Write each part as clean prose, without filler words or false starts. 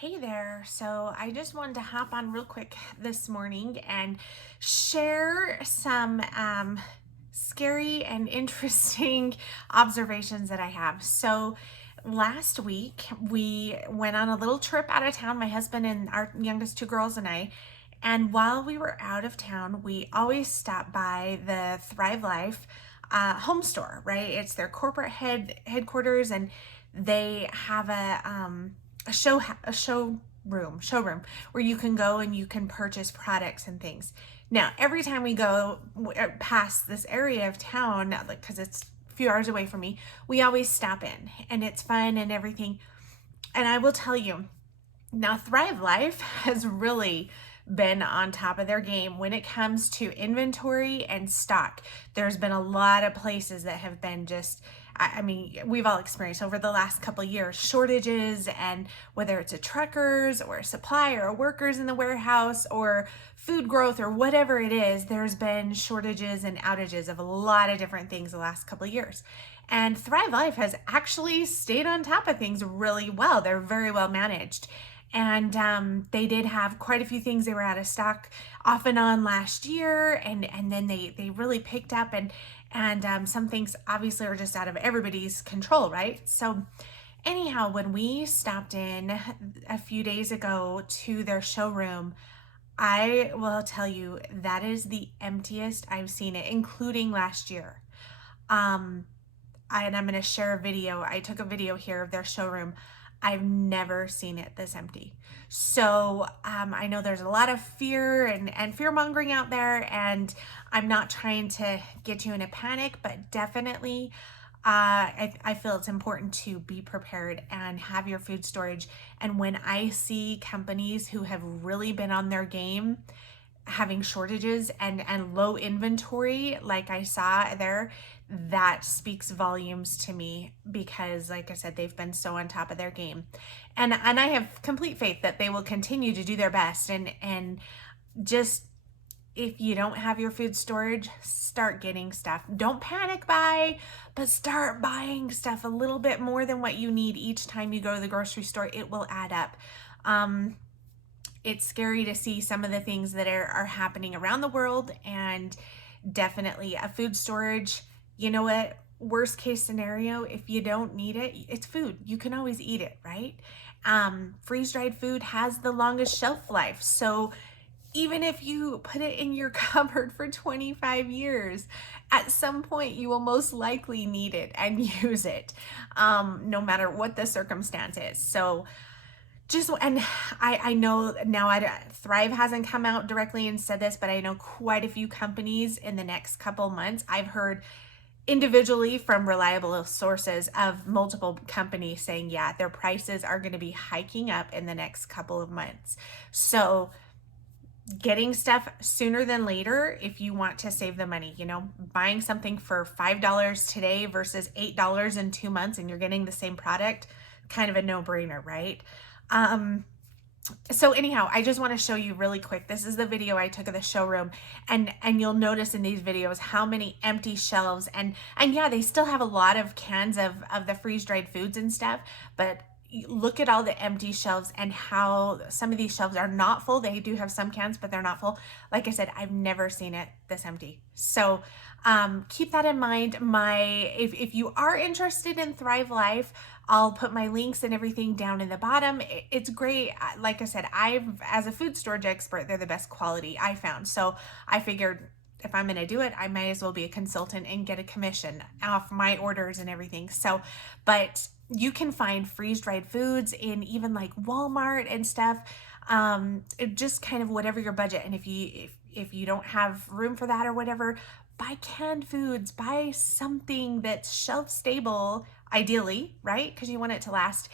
Hey there. So I just wanted to hop on real quick this morning and share some scary and interesting observations that I have. So last week we went on a little trip out of town, my husband and our youngest two girls and I. And while we were out of town, we always stop by the Thrive Life home store, right? It's their corporate headquarters, and they have a showroom where you can go and you can purchase products and things. Now, every time we go past this area of town, like because it's a few hours away from me, we always stop in, and it's fun and everything. And I will tell you, now Thrive Life has really been on top of their game when it comes to inventory and stock. There's been a lot of places that have been just, I mean, we've all experienced over the last couple of years shortages, and whether it's a truckers or a supplier or workers in the warehouse or food growth or whatever it is, there's been shortages and outages of a lot of different things the last couple of years. And Thrive Life has actually stayed on top of things really well. They're very well managed. And they did have quite a few things they were out of stock off and on last year, and then they really picked up, and some things obviously are just out of everybody's control, right? So anyhow, when we stopped in a few days ago to their showroom, I will tell you that is the emptiest I've seen it, including last year. Um, and I'm going to share a video. I took a video here of their showroom. I've never seen it this empty. So I know there's a lot of fear and fear mongering out there, and I'm not trying to get you in a panic, but definitely I feel it's important to be prepared and have your food storage. And when I see companies who have really been on their game having shortages and low inventory like I saw there, that speaks volumes to me, because like I said, they've been so on top of their game, and I have complete faith that they will continue to do their best. And just, if you don't have your food storage, start getting stuff. Don't panic buy, but start buying stuff a little bit more than what you need each time you go to the grocery store. It will add up. It's scary to see some of the things that are happening around the world, and definitely a food storage. You know what? Worst case scenario, if you don't need it, it's food. You can always eat it, right? Freeze-dried food has the longest shelf life. So even if you put it in your cupboard for 25 years, at some point you will most likely need it and use it, no matter what the circumstance is. So just, and I know now, Thrive hasn't come out directly and said this, but I know quite a few companies in the next couple months. I've heard individually from reliable sources of multiple companies saying, yeah, their prices are going to be hiking up in the next couple of months. So getting stuff sooner than later, if you want to save the money, buying something for $5 today versus $8 in 2 months, and you're getting the same product, kind of a no-brainer, right? So anyhow, I just want to show you really quick. This is the video I took of the showroom, and you'll notice in these videos how many empty shelves, and yeah, they still have a lot of cans of the freeze-dried foods and stuff, but look at all the empty shelves and how some of these shelves are not full. They do have some cans, but they're not full. Like I said, I've never seen it this empty. So keep that in mind. If you are interested in Thrive Life, I'll put my links and everything down in the bottom. It's great. Like I said, as a food storage expert, they're the best quality I found. So I figured, if I'm going to do it, I might as well be a consultant and get a commission off my orders and everything. So, but you can find freeze-dried foods in even like Walmart and stuff. Just kind of whatever your budget. And if you don't have room for that or whatever, buy canned foods, buy something that's shelf stable, ideally, right? Because you want it to last.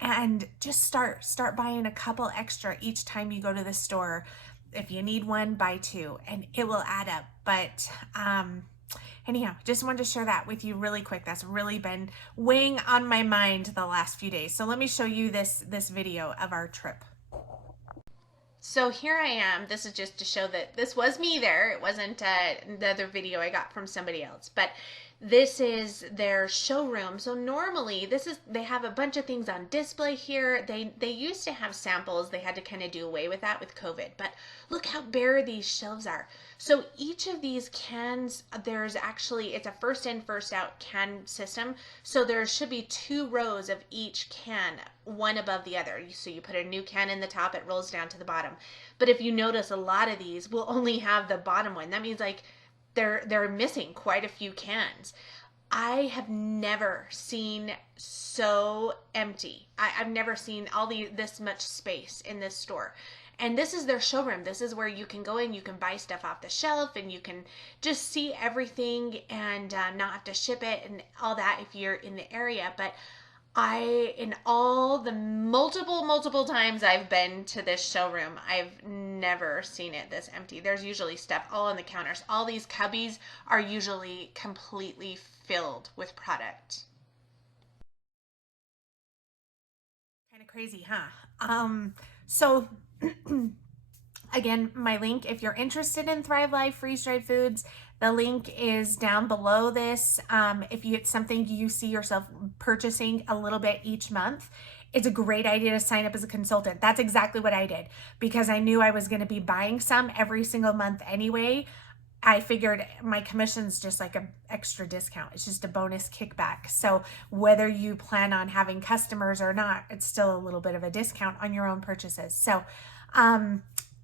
And just start buying a couple extra each time you go to the store. If you need one, buy two, and it will add up. But anyhow, just wanted to share that with you really quick. That's really been weighing on my mind the last few days. So let me show you this video of our trip. So here I am. This is just to show that this was me there. It wasn't another video I got from somebody else. But This is their showroom. So normally they have a bunch of things on display here. They used to have samples. They had to kind of do away with that with COVID. But look how bare these shelves are. So each of these cans, it's a first in, first out can system. So there should be 2 rows of each can, one above the other. So you put a new can in the top, it rolls down to the bottom. But if you notice, a lot of these will only have the bottom one. That means like they're missing quite a few cans. I have never seen so empty. I've never seen this much space in this store. And this is their showroom. This is where you can go in, you can buy stuff off the shelf, and you can just see everything and not have to ship it and all that if you're in the area. But in all the multiple times I've been to this showroom, I've never seen it this empty. There's usually stuff all on the counters. All these cubbies are usually completely filled with product. Kind of crazy, huh? So again, my link, if you're interested in Thrive Life freeze-dried foods, the link is down below this. If it's something you see yourself purchasing a little bit each month, it's a great idea to sign up as a consultant. That's exactly what I did because I knew I was going to be buying some every single month anyway. I figured my commission's just like an extra discount. It's just a bonus kickback. So whether you plan on having customers or not, it's still a little bit of a discount on your own purchases. So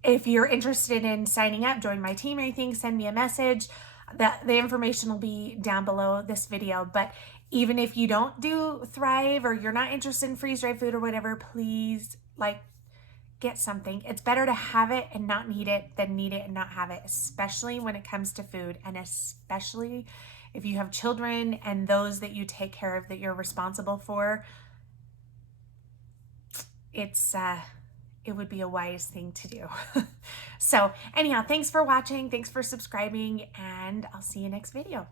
if you're interested in signing up, join my team or anything, send me a message. The information will be down below this video. But even if you don't do Thrive or you're not interested in freeze-dried food or whatever, please get something. It's better to have it and not need it than need it and not have it, especially when it comes to food, and especially if you have children and those that you take care of that you're responsible for. It would be a wise thing to do. So anyhow, thanks for watching. Thanks for subscribing, and I'll see you next video.